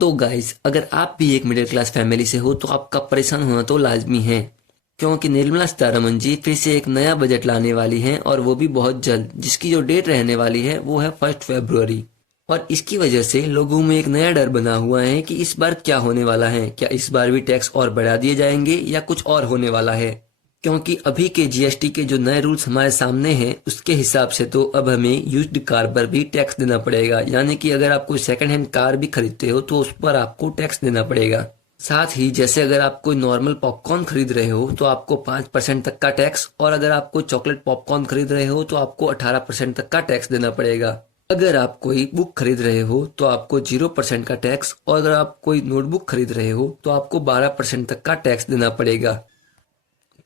तो गाइस, अगर आप भी एक मिडिल क्लास फैमिली से हो तो आपका परेशान होना तो लाजमी है, क्योंकि निर्मला सीतारमण जी फिर से एक नया बजट लाने वाली हैं और वो भी बहुत जल्द, जिसकी जो डेट रहने वाली है वो है 1 फरवरी। और इसकी वजह से लोगों में एक नया डर बना हुआ है कि इस बार क्या होने वाला है, क्या इस बार भी टैक्स और बढ़ा दिए जाएंगे या कुछ और होने वाला है। क्योंकि अभी के जीएसटी के जो नए रूल्स हमारे सामने हैं उसके हिसाब से तो अब हमें यूज्ड कार पर भी टैक्स देना पड़ेगा, यानी कि अगर आप कोई सेकंड हैंड कार भी खरीदते हो तो उस पर आपको टैक्स देना पड़ेगा। साथ ही जैसे अगर आप कोई नॉर्मल पॉपकॉर्न खरीद रहे हो तो आपको 5% तक का टैक्स, और अगर आप कोई चॉकलेट पॉपकॉर्न खरीद रहे हो तो आपको 18% तक का टैक्स देना पड़ेगा। अगर आप कोई बुक खरीद रहे हो तो आपको 0% का टैक्स, और अगर आप कोई नोटबुक खरीद रहे हो तो आपको 12% तक का टैक्स देना पड़ेगा।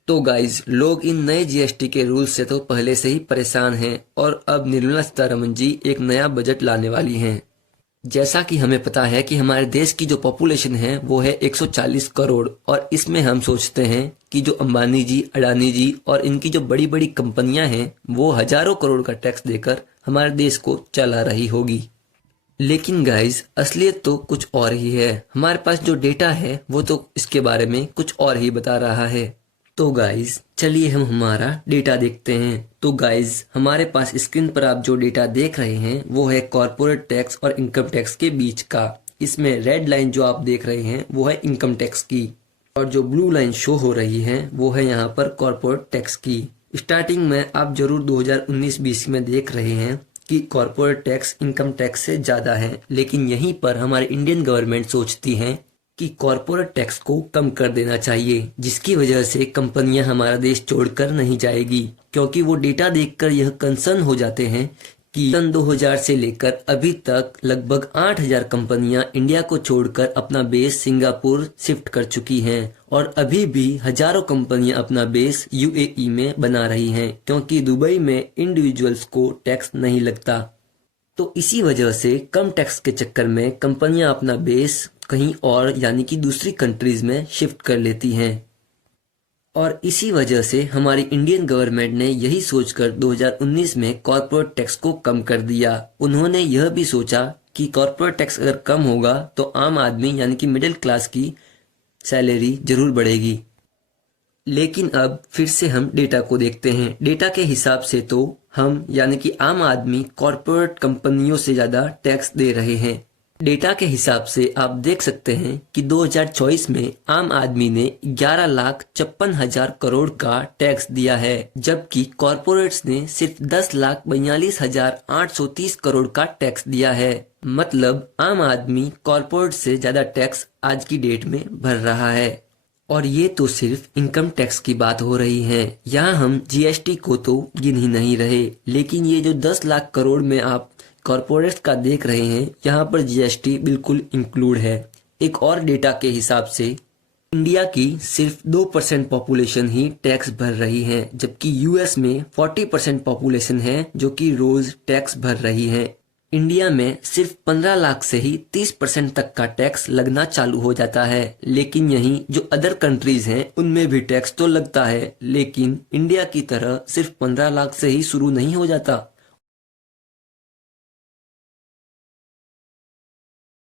तो गाइज, लोग इन नए जीएसटी के रूल्स से तो पहले से ही परेशान हैं और अब निर्मला सीतारमण जी एक नया बजट लाने वाली हैं। जैसा कि हमें पता है कि हमारे देश की जो पॉपुलेशन है वो है 140 करोड़, और इसमें हम सोचते हैं कि जो अंबानी जी, अडानी जी और इनकी जो बड़ी बड़ी कंपनियां हैं वो हजारों करोड़ का टैक्स देकर हमारे देश को चला रही होगी। लेकिन गाइज, असलियत तो कुछ और ही है। हमारे पास जो डेटा है वो तो इसके बारे में कुछ और ही बता रहा है। तो गाइज, चलिए हम हमारा डेटा देखते हैं। तो गाइज, हमारे पास स्क्रीन पर आप जो डेटा देख रहे हैं वो है कॉर्पोरेट टैक्स और इनकम टैक्स के बीच का। इसमें रेड लाइन जो आप देख रहे हैं वो है इनकम टैक्स की, और जो ब्लू लाइन शो हो रही है वो है यहाँ पर कॉर्पोरेट टैक्स की। स्टार्टिंग में आप जरूर 2019-20 में देख रहे हैं कि कॉर्पोरेट टैक्स इनकम टैक्स से ज्यादा है, लेकिन यहीं पर हमारी इंडियन गवर्नमेंट सोचती है कि कॉर्पोरेट टैक्स को कम कर देना चाहिए, जिसकी वजह से कंपनियां हमारा देश छोड़कर नहीं जाएगी। क्योंकि वो डेटा देखकर यह कंसर्न हो जाते हैं कि सन 2000 से लेकर अभी तक लगभग 8000 कंपनियां इंडिया को छोड़कर अपना बेस सिंगापुर शिफ्ट कर चुकी हैं, और अभी भी हजारों कंपनियां अपना बेस यूएई में बना रही हैं, क्योंकि दुबई में इंडिविजुअल्स को टैक्स नहीं लगता। तो इसी वजह से कम टैक्स के चक्कर में कंपनियां अपना बेस कहीं और, यानी कि दूसरी कंट्रीज में शिफ्ट कर लेती हैं। और इसी वजह से हमारी इंडियन गवर्नमेंट ने यही सोचकर 2019 में कॉर्पोरेट टैक्स को कम कर दिया। उन्होंने यह भी सोचा कि कॉर्पोरेट टैक्स अगर कम होगा तो आम आदमी यानी कि मिडिल क्लास की सैलरी जरूर बढ़ेगी। लेकिन अब फिर से हम डेटा को देखते हैं। डेटा के हिसाब से तो हम यानी कि आम आदमी कॉर्पोरेट कंपनियों से ज्यादा टैक्स दे रहे हैं। डेटा के हिसाब से आप देख सकते हैं कि 2024 में आम आदमी ने 11,56,000 करोड़ का टैक्स दिया है, जबकि कॉर्पोरेट्स ने सिर्फ 10,42,830 करोड़ का टैक्स दिया है। मतलब आम आदमी कॉर्पोरेट से ज्यादा टैक्स आज की डेट में भर रहा है। और ये तो सिर्फ इनकम टैक्स की बात हो रही है। यहाँ हम जीएसटी को तो गिन ही नहीं रहे, लेकिन ये जो 10 लाख करोड़ में आप कॉर्पोरेट्स का देख रहे हैं, यहाँ पर जीएसटी बिल्कुल इंक्लूड है। एक और डेटा के हिसाब से इंडिया की सिर्फ 2% पॉपुलेशन ही टैक्स भर रही है, जबकि यूएस में 40% पॉपुलेशन है जो कि रोज टैक्स भर रही है। इंडिया में सिर्फ 15 लाख से ही 30% तक का टैक्स लगना चालू हो जाता है, लेकिन यहीं जो अदर कंट्रीज हैं उनमें भी टैक्स तो लगता है, लेकिन इंडिया की तरह सिर्फ 15 लाख से ही शुरू नहीं हो जाता।